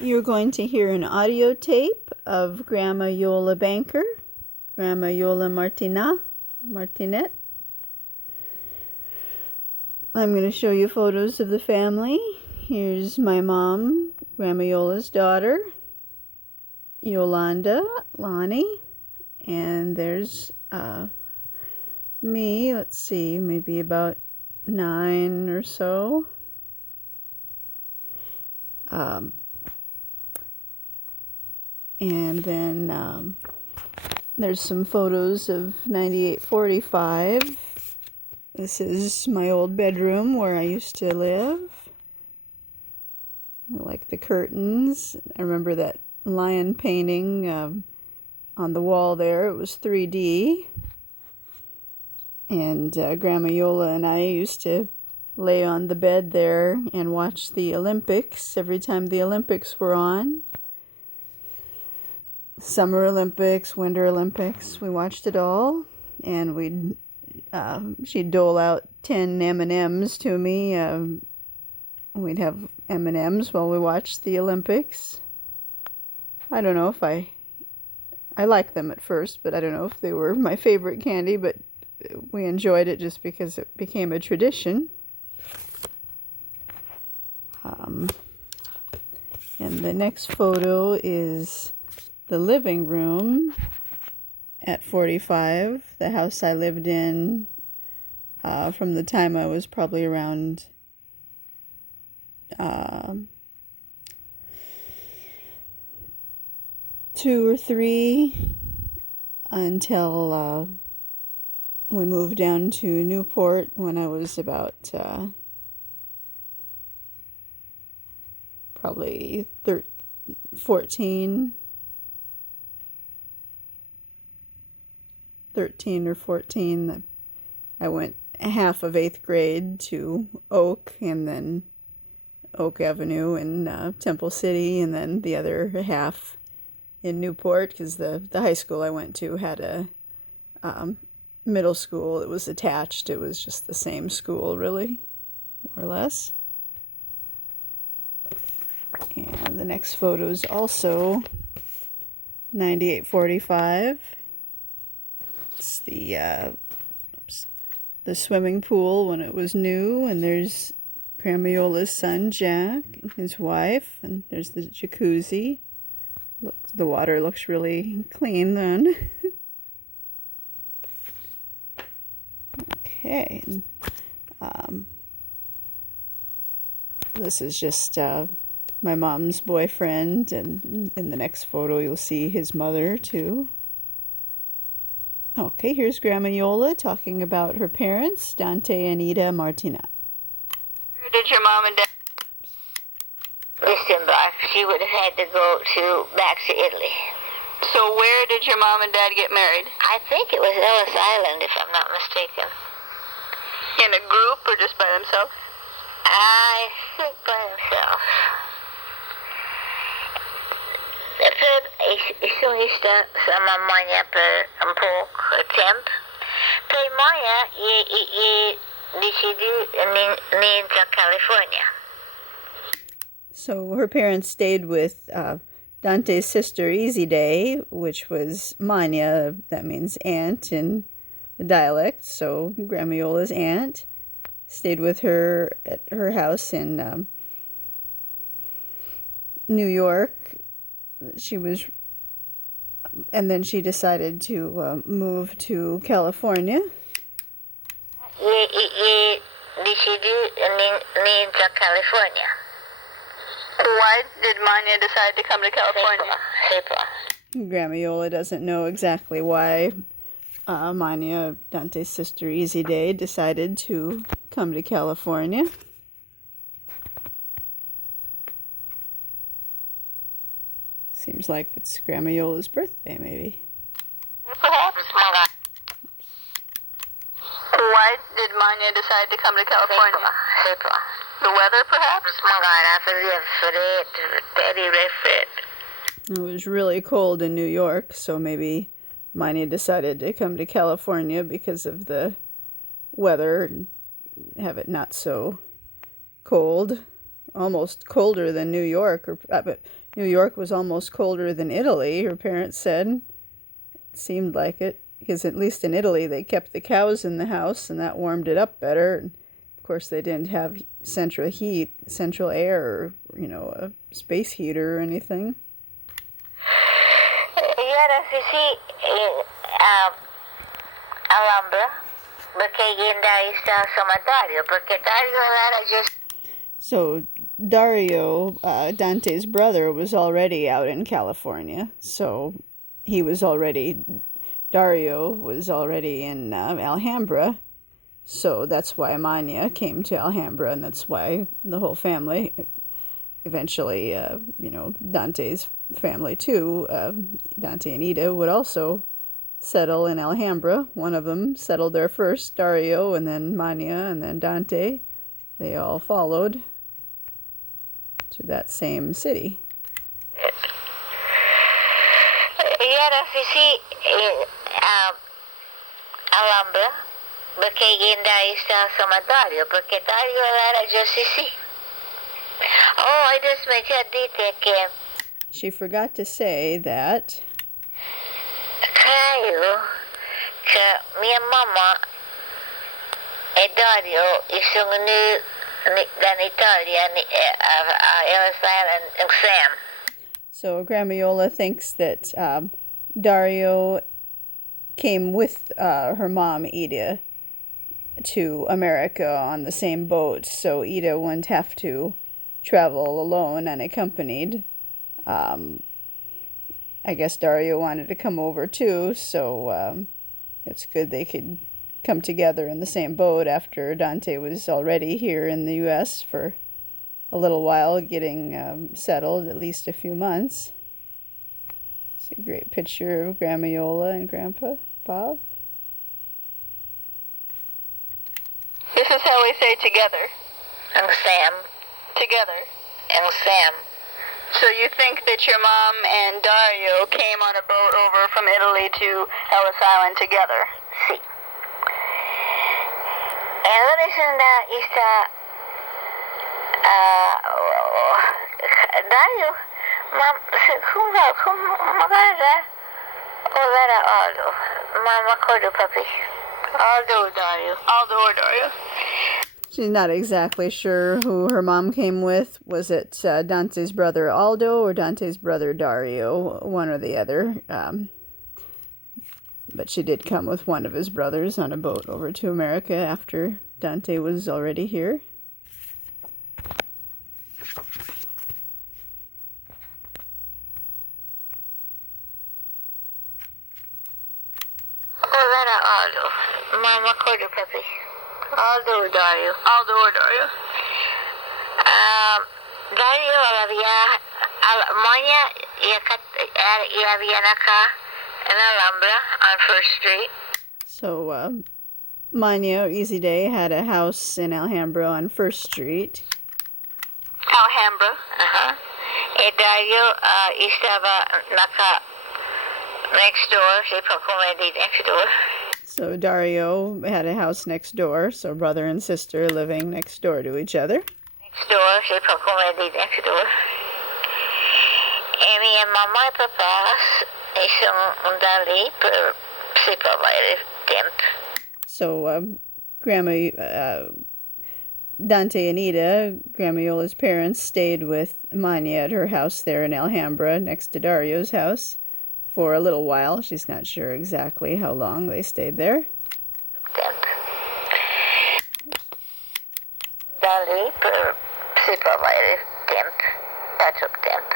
You're going to hear an audio tape of Grandma Iole Banker, Grandma Iole Martinat. I'm going to show you photos of the family. Here's my mom, Grandma Iole's daughter, Yolanda, Lonnie, and there's me, let's see, maybe about 9 or so. And then there's some photos of 9845. This is my old bedroom where I used to live. I like the curtains. I remember that lion painting on the wall there. It was 3D. And Grandma Iole and I used to lay on the bed there and watch the Olympics every time the Olympics were on. Summer Olympics, Winter Olympics, we watched it all, and she'd dole out 10 M&Ms to me. We'd have M&Ms while we watched the Olympics. I don't know if I liked them at first, but I don't know if they were my favorite candy, but we enjoyed it just because it became a tradition. And the next photo is the living room at 45, the house I lived in from the time I was probably around 2 or 3 until we moved down to Newport when I was about probably 13 or 14. I went half of 8th grade to Oak, and then Oak Avenue in Temple City, and then the other half in Newport, because the high school I went to had a middle school. It was attached. It was just the same school, really, more or less. And the next photo is also 9845. It's the swimming pool when it was new, and there's Grandma Iole's son Jack and his wife, and there's the jacuzzi. Look, the water looks really clean then. Okay. This is just my mom's boyfriend, and in the next photo you'll see his mother too. Okay, here's Grandma Iole talking about her parents, Dante and Iole Martinat. Where did your mom and dad disembark? She would have had to go back to Italy. So where did your mom and dad get married? I think it was Ellis Island, if I'm not mistaken. In a group or just by themselves? I think by themselves. För isunista sa mamma per på temp. För många decidu to California. So her parents stayed with Dante's sister Easy Day, which was Manya, that means aunt in the dialect. So Grandma Iole's aunt stayed with her at her house in New York. And then she decided to move to California. California. Why did Manya decide to come to California? Grandma Iole doesn't know exactly why Manya, Dante's sister Easy Day, decided to come to California. Seems like it's Grandma Iole's birthday, maybe. Perhaps. Why did Manya decide to come to California? The weather, perhaps? It was really cold in New York, so maybe Manya decided to come to California because of the weather and have it not so cold. almost colder than New York. But New York was almost colder than Italy, her parents said. It seemed like it, because at least in Italy they kept the cows in the house, and that warmed it up better. And of course, they didn't have central air, or, a space heater or anything. Y ahora sí, sí, Alhambra, porque ainda está somatório, porque Dario era just... So Dario, Dante's brother, was already out in California. So Dario was already in Alhambra. So that's why Mania came to Alhambra, and that's why the whole family, eventually, Dante's family too, Dante and Ida, would also settle in Alhambra. One of them settled there first, Dario, and then Mania, and then Dante. They all followed to that same city. Y ahora sí, sí, Alhambra, porque ainda está somatório, porque Dario era just sí. Oh, I just mentioned que... She forgot to say that... Creio que minha mamã e Dario estão na Itália, a Ellis Island, and Sam. So Grandma Iole thinks that Dario came with her mom, Ida, to America on the same boat, so Ida wouldn't have to travel alone, unaccompanied. I guess Dario wanted to come over too, so it's good they could come together in the same boat after Dante was already here in the U.S. for a little while, getting settled, at least a few months. It's a great picture of Grandma Iole and Grandpa Bob. This is how we say together. And Sam. Together. And Sam. So you think that your mom and Dario came on a boat over from Italy to Ellis Island together? Sí. And what is in the Dario? Como maganda? Or era Aldo? Mama acordo, papi. Aldo, Dario. Aldo or Dario? She's not exactly sure who her mom came with. Was it Dante's brother Aldo or Dante's brother Dario? One or the other. But she did come with one of his brothers on a boat over to America after Dante was already here. Or era Aldo? Mama acordo, papi. Aldo, Dario. Aldo or Dario? Dario Monia había acá in Alhambra on First Street. So, Mania, Easy Day, had a house in Alhambra on First Street. Alhambra. Uh-huh. E Dario estaba next door, si può come dire next door. So Dario had a house next door, so brother and sister living next door to each other. Next door, si può come dire next door. E mia mamma e papà sono da lì per si può avere tempo. So Grandma, Dante and Ida, Grandma Iole's parents, stayed with Mania at her house there in Alhambra next to Dario's house for a little while. She's not sure exactly how long they stayed there. Tempo. Da lì per si può avere tempo. Faccio tempo.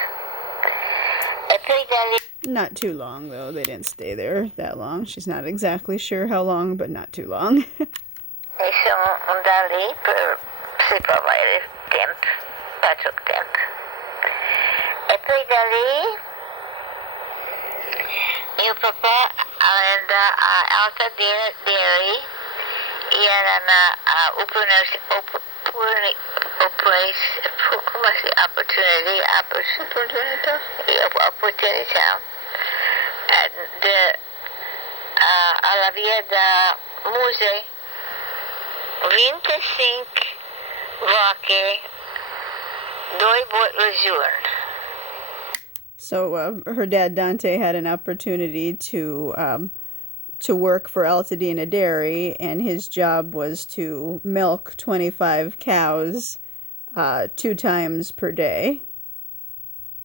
E poi da lì Not too long, though. They didn't stay there that long. She's not exactly sure how long, but not too long. e sono da lì per si può avere tempo. Faccio tempo. E poi da lì mio papà andava a Alta Dairy e era opportunità alla via da Muse 25 vacche Doi buat leisure. So her dad Dante had an opportunity to work for Altadena Dairy, and his job was to milk 25 cows 2 times per day.